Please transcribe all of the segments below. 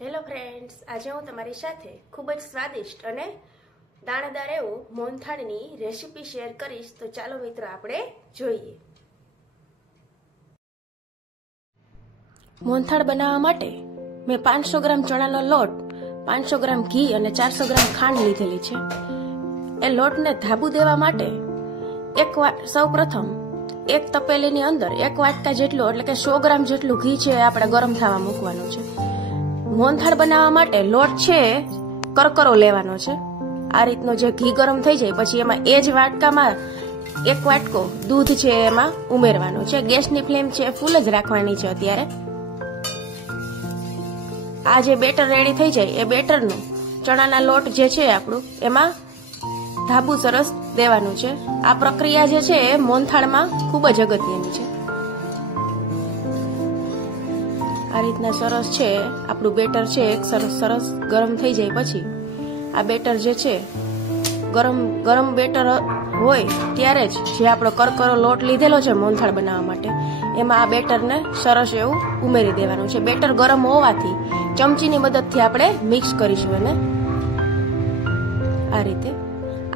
Hello friends, આજે હું તમારી સાથે ખૂબ જ સ્વાદિષ્ટ અને દાણેદાર એવો મોહનથાળની રેસીપી શેર કરીશ. તો ચાલો મિત્રો આપણે જોઈએ. મોહનથાળ બનાવવા માટે મેં 500 ગ્રામ ચણાનો લોટ, 500 ગ્રામ ઘી અને 400 ગ્રામ ખાંડ લીધેલી છે. એ લોટને ધાબુ દેવા માટે સૌપ્રથમ એક તપેલીની અંદર 1 વાટકા જેટલું એટલે કે 100 ગ્રામ જેટલું ઘી છે આપણે ગરમ થવા મૂકવાનું છે. મોહનથાળ બનાવવા માટે લોટ છે કરકરો લેવાનો છે. આ રીતનો જે ઘી ગરમ થઈ જાય પછી એમાં એ જ વાટકામાં 1 વાટકો દૂધ છે એમાં ઉમેરવાનું છે. ગેસની ફ્લેમ છે ફૂલ જ રાખવાની છે. અત્યારે આ જે બેટર રેડી થઈ જાય એ બેટરનું ચણાના લોટ જે છે આપણું એમાં ધાબુ સરસ દેવાનું છે. આ પ્રક્રિયા જે છે એ મોહનથાળમાં ખૂબ જ અગત્યની છે. આ રીતના સરસ છે આપણું બેટર છે એક સરસ ગરમ થઈ જાય પછી આ બેટર જે છે ગરમ બેટર હોય ત્યારે જ જે આપણો કરકરો લોટ લીધેલો છે મોહનથાળ બનાવવા માટે એમાં આ બેટરને સરસ એવું ઉમેરી દેવાનું છે. બેટર ગરમ હોવાથી ચમચીની મદદથી આપણે મિક્સ કરીશું એને આ રીતે.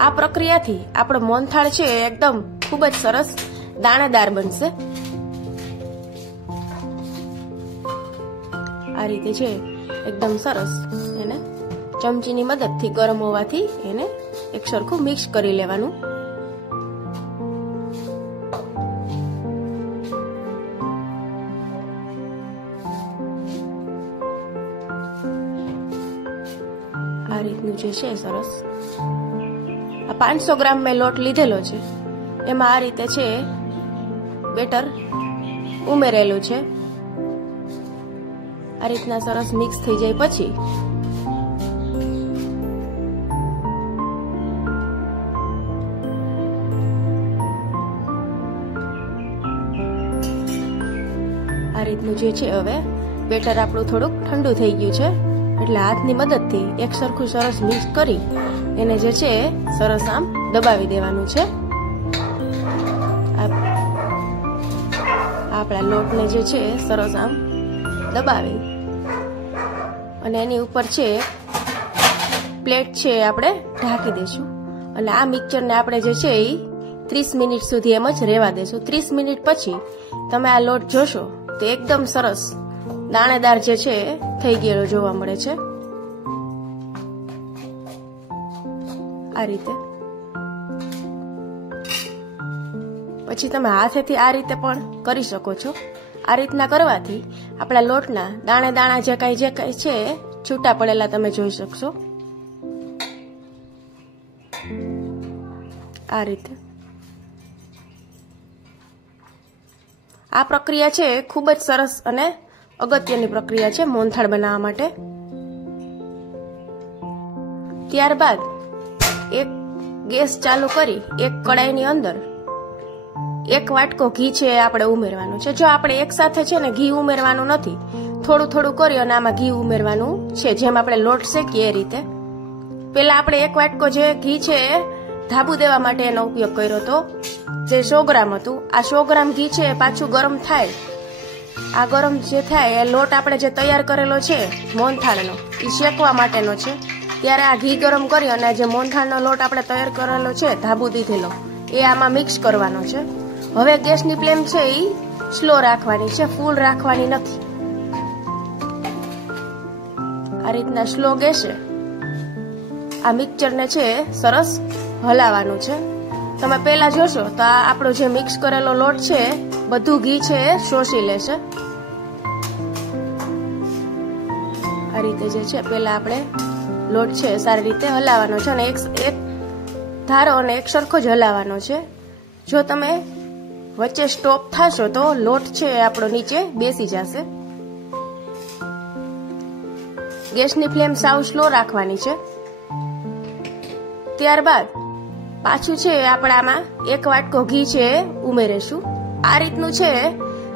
આ પ્રક્રિયાથી આપણો મોહનથાળ છે એકદમ ખૂબ જ સરસ દાણેદાર બનશે. આ રીતે છે એકદમ સરસ એને ચમચીની મદદથી ગરમ હોવાથી એને એક સરખું મિક્સ કરી લેવાનું. આ રીતનું જે છે સરસ આ 500 ગ્રામ મેં લોટ લીધેલો છે એમાં આ રીતે છે બેટર ઉમેરેલું છે. આ રીતના સરસ મિક્સ થઈ જાય પછી આ રીતનું જે છે હવે બેટર આપણું થોડુંક ઠંડુ થઈ ગયું છે એટલે હાથની મદદથી એક સરખું સરસ મિક્સ કરી એને જે છે સરસ આમ દબાવી દેવાનું છે. આપણા લોટને જે છે સરસ આમ દબાવી અને એની ઉપર છે પ્લેટ છે આપણે ઢાંકી દઈશું અને આ મિક્સચરને આપણે જે છે એ 30 મિનિટ સુધી એમ જ રહેવા દેશું. 30 મિનિટ પછી તમે આ લોટ જોશો તો એકદમ સરસ દાણેદાર જે છે થઈ ગયેલો જોવા મળે છે. આ રીતે પછી તમે હાથેથી આ રીતે પણ કરી શકો છો. આ રીતના કરવાથી આપણા લોટના દાણા જે કઈ છે છૂટા પડેલા તમે જોઈ શકશો. આ રીતે આ પ્રક્રિયા છે ખૂબ જ સરસ અને અગત્યની પ્રક્રિયા છે મોહનથાળ બનાવવા માટે. ત્યારબાદ એક ગેસ ચાલુ કરી એક કડાઈની અંદર 1 વાટકો ઘી છે આપણે ઉમેરવાનું છે. જો આપણે એક સાથે છે ને ઘી ઉમેરવાનું નથી, થોડું કરી અને આમાં ઘી ઉમેરવાનું છે જેમ આપણે લોટ શેકીએ એ રીતે. પેલા આપણે 1 વાટકો જે ઘી છે ધાબુ દેવા માટે એનો ઉપયોગ કર્યો હતો જે 100 ગ્રામ હતું. આ 100 ગ્રામ ઘી છે પાછું ગરમ થાય. આ ગરમ જે થાય એ લોટ આપણે જે તૈયાર કરેલો છે મોહનથાળનો એ શેકવા માટેનો છે. ત્યારે આ ઘી ગરમ કરી અને જે મોહનથાળનો લોટ આપણે તૈયાર કરેલો છે ધાબુ દીધેલો એ આમાં મિક્સ કરવાનો છે. હવે ગેસની ફ્લેમ છે એ સ્લો રાખવાની છે, ફૂલ રાખવાની નથી. આ રીતના સ્લો ગેસે આ મિક્સચરને છે સરસ હલાવવાનું છે. તમે પેલા જોશો તો આ આપણો જે મિક્સ કરેલો લોટ છે બધું ઘી છે શોષી લેશે. આ રીતે જે છે પેલા આપણે લોટ છે સારી રીતે હલાવવાનો છે અને એક ધારો અને એક સરખો જ હલાવવાનો છે. જો તમે વચ્ચે સ્ટોપ થશો તો લોટ છે આપણો નીચે બેસી જશે. ગેસની ફ્લેમ સાવ સ્લો રાખવાની છે. ત્યારબાદ પાછું છે આપણે આમાં 1 વાટકો ઘી છે ઉમેરીશું. આ રીતનું છે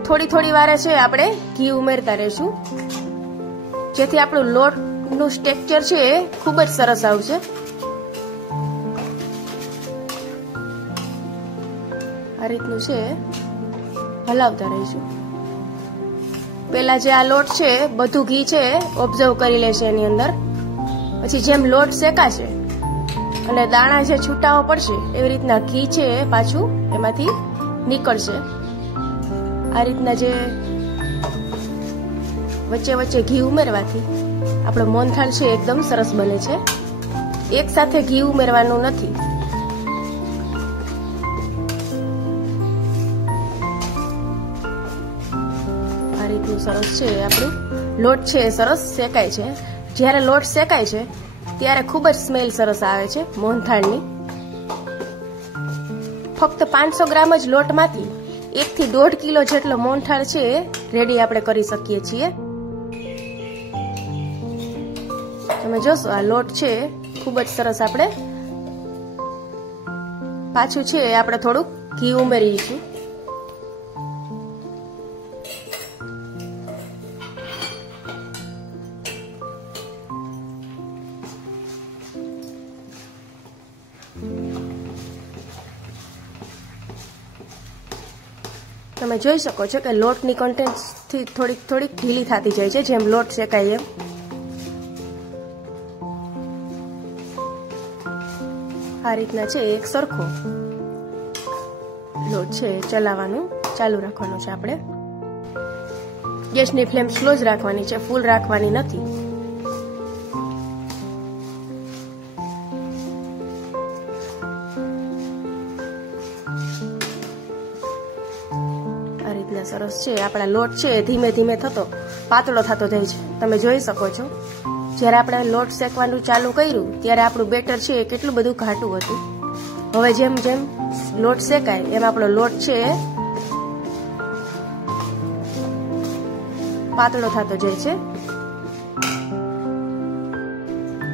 થોડી વારે છે આપણે ઘી ઉમેરતા રહેશું જેથી આપણું લોટનું સ્ટ્રક્ચર છે એ ખૂબ જ સરસ આવશે. આ રીતનું છે હલાવતા રહીશું. પેલા જે આ લોટ છે બધું ઘી છે ઓબ્ઝર્વ કરી લેશે એની અંદર. પછી જેમ લોટ શેકાશે અને દાણા જે છૂટાઓ પડશે એવી રીતના ઘી છે પાછું એમાંથી નીકળશે. આ રીતના જે વચ્ચે વચ્ચે ઘી ઉમેરવાથી આપણો મોહનથાળ છે એકદમ સરસ બને છે. એક સાથે ઘી ઉમેરવાનું નથી. આ રીતનું સરસ છે આપણું લોટ છે સરસ શેકાય છે. જ્યારે લોટ શેકાય છે ત્યારે ખૂબ જ સ્મેલ સરસ આવે છે મોહનથાળની. ફક્ત 500 ગ્રામ જ લોટમાંથી 1 થી 1.5 કિલો જેટલો મોહનથાળ છે રેડી આપણે કરી શકીએ છીએ. તમે જોશો આ લોટ છે ખૂબ જ સરસ. આપણે પાછું છે આપણે થોડુંક ઘી ઉમેરીશું. તમે જોઈ શકો છો કે લોટની કન્ટેન્સથી થોડીક ઢીલી થતી જાય છે જેમ લોટ શેકાય એમ. આ રીતના છે એક સરખો લોટ છે ચલાવવાનું ચાલુ રાખવાનું છે. આપણે ગેસની ફ્લેમ સ્લો જ રાખવાની છે, ફૂલ રાખવાની નથી. આ રીતના સરસ છે આપણા લોટ છે ધીમે ધીમે થતો પાતળો થતો જાય છે. તમે જોઈ શકો છો જ્યારે આપણે લોટ શેકવાનું ચાલુ કર્યું ત્યારે આપણું બેટર છે કેટલું બધું ઘાટું હતું. હવે જેમ જેમ લોટ શેકાય એમ આપણો લોટ છે પાતળો થતો જાય છે.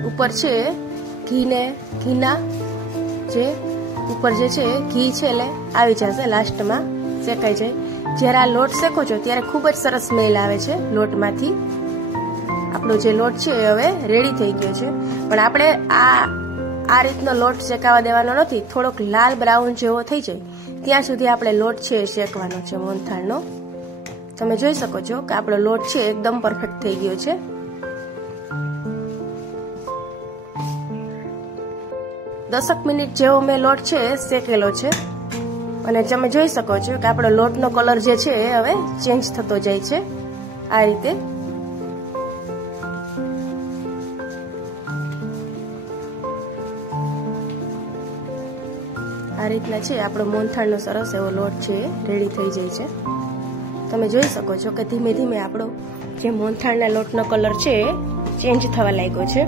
ઉપર છે ઘીના જે ઉપર જે છે ઘી છે એટલે આવી જશે લાસ્ટમાં શેકાઈ જાય. જ્યારે આ લોટ શેકો છો ત્યારે ખૂબ જ સરસ સ્મેલ આવે છે લોટમાંથી. આપણો જે લોટ છે હવે રેડી થઈ ગયો છે. પણ આપણે આ રીતનો લોટ શેકાવા દેવાનો નથી. થોડોક લાલ બ્રાઉન જેવો થઈ જાય ત્યાં સુધી આપણે લોટ છે શેકવાનો છે મોહનથાળનો. તમે જોઈ શકો છો કે આપણો લોટ છે એકદમ પરફેક્ટ થઈ ગયો છે. દસક મિનિટ જેવો મેં લોટ છે શેકેલો છે અને તમે જોઈ શકો છો કે આપણો લોટનો કલર જે છે હવે ચેન્જ થતો જાય છે. આ રીતે આ રીતના છે આપણો મોહનથાળનો સરસ એવો લોટ છે રેડી થઈ જાય છે. તમે જોઈ શકો છો કે ધીમે ધીમે આપણો જે મોહનથાળના લોટનો કલર છે ચેન્જ થવા લાગ્યો છે.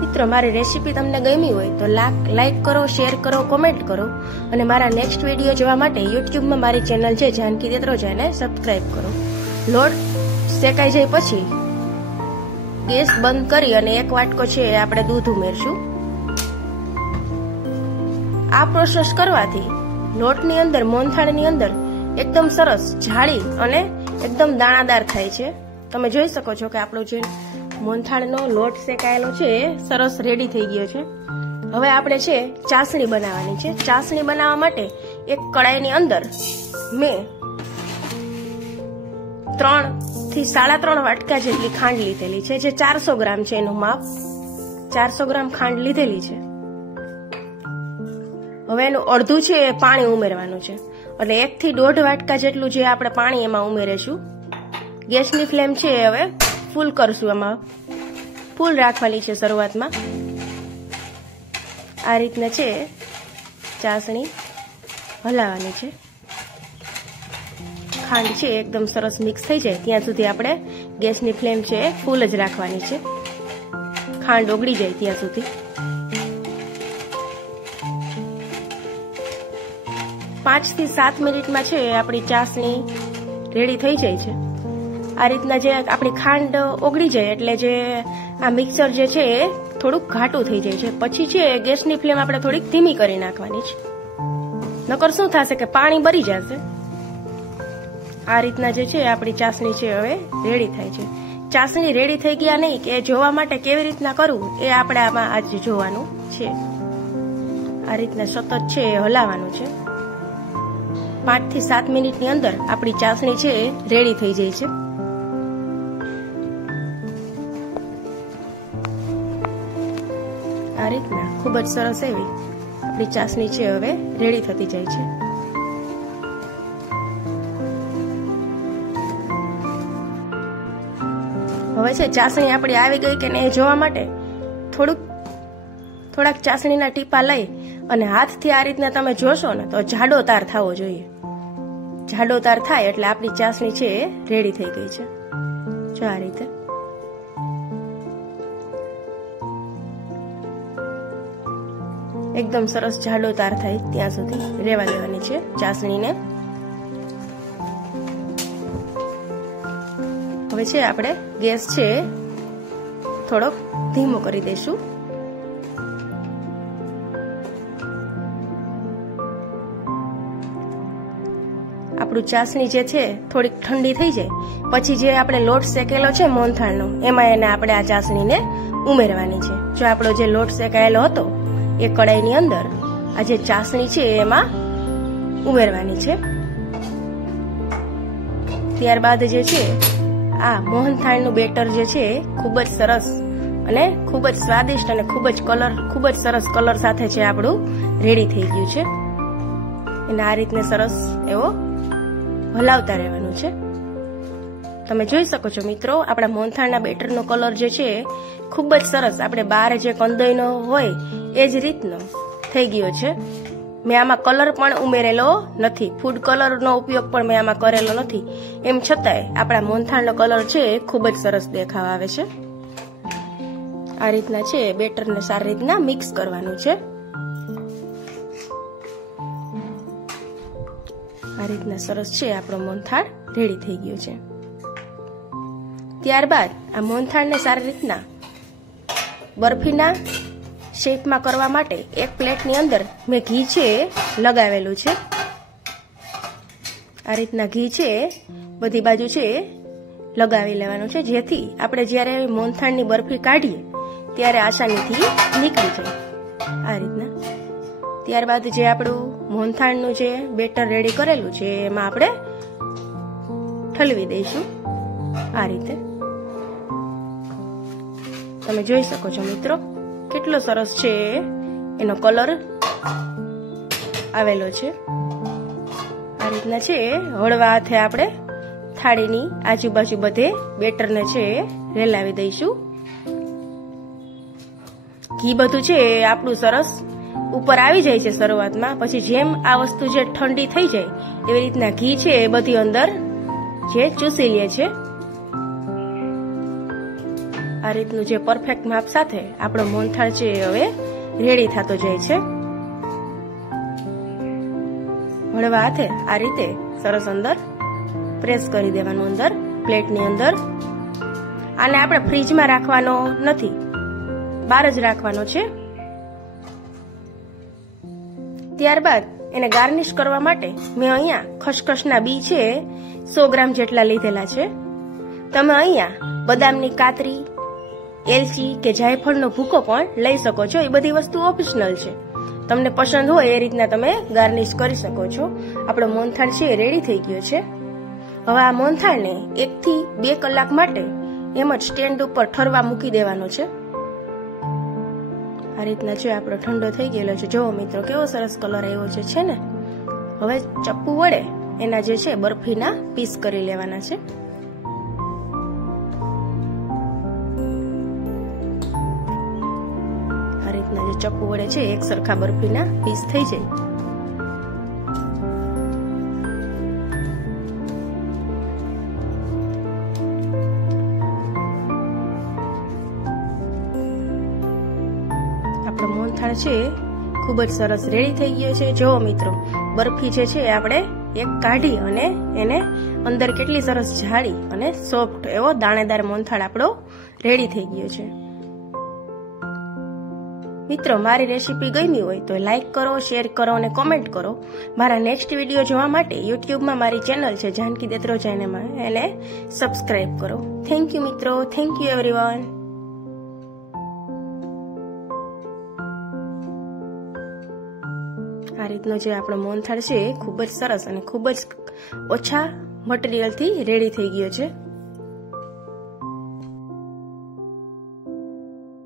મિત્રો મારી રેસીપી તમને ગમી હોય તો લાઈક કરો, શેર કરો, કોમેન્ટ કરો અને મારા નેક્સ્ટ વિડીયો જોવા માટે યુટ્યુબમાં મારી ચેનલ છે જાનકી દેત્રોજાને સબસ્ક્રાઇબ કરો. લોટ શેકાઈ જાય પછી ગેસ બંધ કરી અને 1 વાટકો છે આપણે દૂધ ઉમેરશું. આ પ્રોસેસ કરવાથી લોટની અંદર મોહનથાળની અંદર એકદમ સરસ જાળી અને એકદમ દાણાદાર થાય છે. તમે જોઈ શકો છો કે આપણો જે મોહનથાળનો લોટ શેકાયેલો છે સરસ રેડી થઈ ગયો છે. હવે આપણે છે ચાસણી બનાવવાની છે. ચાસણી બનાવવા માટે એક કડાઈની અંદર મેં 3 થી 3.5 વાટકા જેટલી ખાંડ લીધેલી છે. જે 400 ગ્રામ છે એનું માપ. 400 ગ્રામ ખાંડ લીધેલી છે. હવે એનું અડધું છે એ પાણી ઉમેરવાનું છે એટલે 1 થી 1.5 વાટકા જેટલું જે આપણે પાણી એમાં ઉમેરીશું. ગેસની ફ્લેમ છે હવે ફૂલ કરશું. એમાં ફૂલ રાખવાની છે શરૂઆતમાં. આ રીતના છે ચાસણી હલાવવાની છે. ખાંડ છે એકદમ સરસ મિક્સ થઈ જાય ત્યાં સુધી આપણે ગેસની ફ્લેમ છે ફૂલ જ રાખવાની છે. ખાંડ ઓગળી જાય ત્યાં સુધી. 5 થી 7 મિનિટમાં છે આપણી ચાસણી રેડી થઈ જાય છે. આ રીતના જે આપણી ખાંડ ઓગળી જાય એટલે જે આ મિક્સર જે છે એ થોડુંક ઘાટું થઈ જાય છે. પછી છે ગેસની ફ્લેમ આપણે થોડીક ધીમી કરી નાખવાની છે. નકર શું થશે કે પાણી બળી જશે. આ રીતના જે છે આપણી ચાસણી છે હવે રેડી થાય છે. ચાસણી રેડી થઈ ગયા નહીં કે જોવા માટે કેવી રીતના કરવું એ આપણે આમાં આજે જોવાનું છે. આ રીતના સતત છે હલાવવાનું છે. 5 થી 7 મિનિટની અંદર આપણી ચાસણી છે એ રેડી થઈ જાય છે. આ રીતના ખૂબ જ સરસ એવી આપણી ચાસણી છે હવે રેડી થતી જાય છે. હવે છે ચાસણી આપણી આવી ગઈ કે નહીં એ જોવા માટે થોડાક ચાસણીના ટીપા લઈ અને હાથથી આ રીતના તમે જોશો ને તો જાડો તાર થવો જોઈએ. જાડો તાર થાય એટલે આપણી ચાસણી છે એ રેડી થઈ ગઈ છે. જો આ રીતે એકદમ સરસ જાડો તાર થાય ત્યાં સુધી રેવા દેવાની છે ચાસણીને. હવે છે આપણે ગેસ છે થોડોક ધીમો કરી દઈશું. આપણું ચાસણી જે છે થોડીક ઠંડી થઈ જાય પછી જે આપણે લોટ શેકેલો છે મોહનથાળનો એમાં એને આપણે આ ચાસણીને ઉમેરવાની છે. જો આપણો જે લોટ શેકાયેલો હતો એ કડાઈની અંદર આ જે ચાસણી છે એમાં ઉમેરવાની છે. ત્યારબાદ જે છે આ મોહનથાળનું બેટર જે છે ખૂબ જ સરસ અને ખૂબ જ સ્વાદિષ્ટ અને ખૂબ જ સરસ કલર સાથે છે આપણું રેડી થઈ ગયું છે. એને આ રીતને સરસ એવો હલાવતા રહેવાનું છે. તમે જોઈ શકો છો મિત્રો આપણા મોહનથાળના બેટરનો કલર જે છે ખૂબ જ સરસ આપણે બહાર જે કંદોઈનો હોય એ જ રીતનો થઈ ગયો છે. મેં આમાં કલર પણ ઉમેરેલો નથી, ફૂડ કલરનો ઉપયોગ પણ મેં આમાં કરેલો નથી. એમ છતાંય આપણા મોહનથાળનો કલર છે એ ખૂબ જ સરસ દેખાવ આવે છે. આ રીતના છે બેટરને સારી રીતના મિક્સ કરવાનું છે. આ રીતના સરસ છે આપણો મોહનથાળ રેડી થઈ ગયો છે. ત્યારબાદ આ મોહનથાળને સારી રીતના બરફીના શેપમાં કરવા માટે એક પ્લેટની અંદર મેં ઘી છે લગાવેલું છે. આ રીતના ઘી છે બધી બાજુ છે લગાવી લેવાનું છે જેથી આપણે જ્યારે મોહનથાળની બરફી કાઢીએ ત્યારે આસાનીથી નીકળી જાય. આ રીતના ત્યારબાદ જે આપણું મોહનથાળનું જે બેટર રેડી કરેલું છે એમાં આપણે ઠલવી દઈશું. આ રીતે તમે જોઈ શકો છો મિત્રો કેટલો સરસ છે એનો કલર આવેલો છે. આ રીતના છે હળવા હાથે આપણે થાળીની આજુબાજુ બધે બેટરને છે રેલાવી દઈશું. ઘી બધું છે આપણું સરસ ઉપર આવી જાય છે શરૂઆતમાં, પછી જેમ આ વસ્તુ જે ઠંડી થઈ જાય એવી રીતના ઘી છે એ બધી અંદર જે ચૂસી લે છે. આ રીતનું જે પરફેક્ટ માપ સાથે આપણો મોહનથાળ છે હવે રેડી થતો જાય છે. હળવા હાથે આ રીતે સરસ અંદર પ્રેસ કરી દેવાનું અંદર પ્લેટની અંદર. આને આપણે ફ્રીજમાં રાખવાનો નથી, બહાર જ રાખવાનો છે. ત્યારબાદ એને ગાર્નિશ કરવા માટે મેં અહીંયા ખસખસના બી છે 100 ગ્રામ જેટલા લીધેલા છે. તમે અહીંયા બદામની કાતરી, એલચી કે જાયફળનો ભૂકો પણ લઈ શકો છો. એ બધી વસ્તુ ઓપ્શનલ છે, તમને પસંદ હોય એ રીતના તમે ગાર્નિશ કરી શકો છો. આપણો મોહનથાળ છે એ રેડી થઈ ગયો છે. હવે આ મોહનથાળને 1 થી 2 કલાક માટે એમ જ સ્ટેન્ડ ઉપર ઠરવા મૂકી દેવાનો છે. આ રીતના છે આપણો ઠંડો થઈ ગયેલો છે. જુઓ મિત્રો કેવો સરસ કલર આવ્યો છે ને. હવે ચપ્પુ વડે એના જે છે બરફીના પીસ કરી લેવાના છે. આ રીતના જે ચપ્પુ વડે છે એક સરખા બરફીના પીસ થઈ જાય. આપણો મોહનથાળ છે ખૂબ જ સરસ રેડી થઈ ગયો છે. જુઓ મિત્રો બરફી જે છે આપણે એક કાઢી અને એને અંદર કેટલી સરસ જાડી અને સોફ્ટ એવો દાણેદાર મોહનથાળ આપણો રેડી થઈ ગયો છે. મિત્રો મારી રેસીપી ગમી હોય તો લાઈક કરો, શેર કરો અને કોમેન્ટ કરો. મારા નેક્સ્ટ વિડીયો જોવા માટે યુટ્યુબમાં મારી ચેનલ છે જાનકી દેત્રોજાને એને સબસ્ક્રાઇબ કરો. થેન્ક યુ મિત્રો, થેન્ક યુ એવરીવન. આ આ રીતનો જે આપણો મોહનથાળ છે એ ખૂબ જ સરસ અને ખૂબ જ ઓછા મટીરિયલથી રેડી થઈ ગયો છે।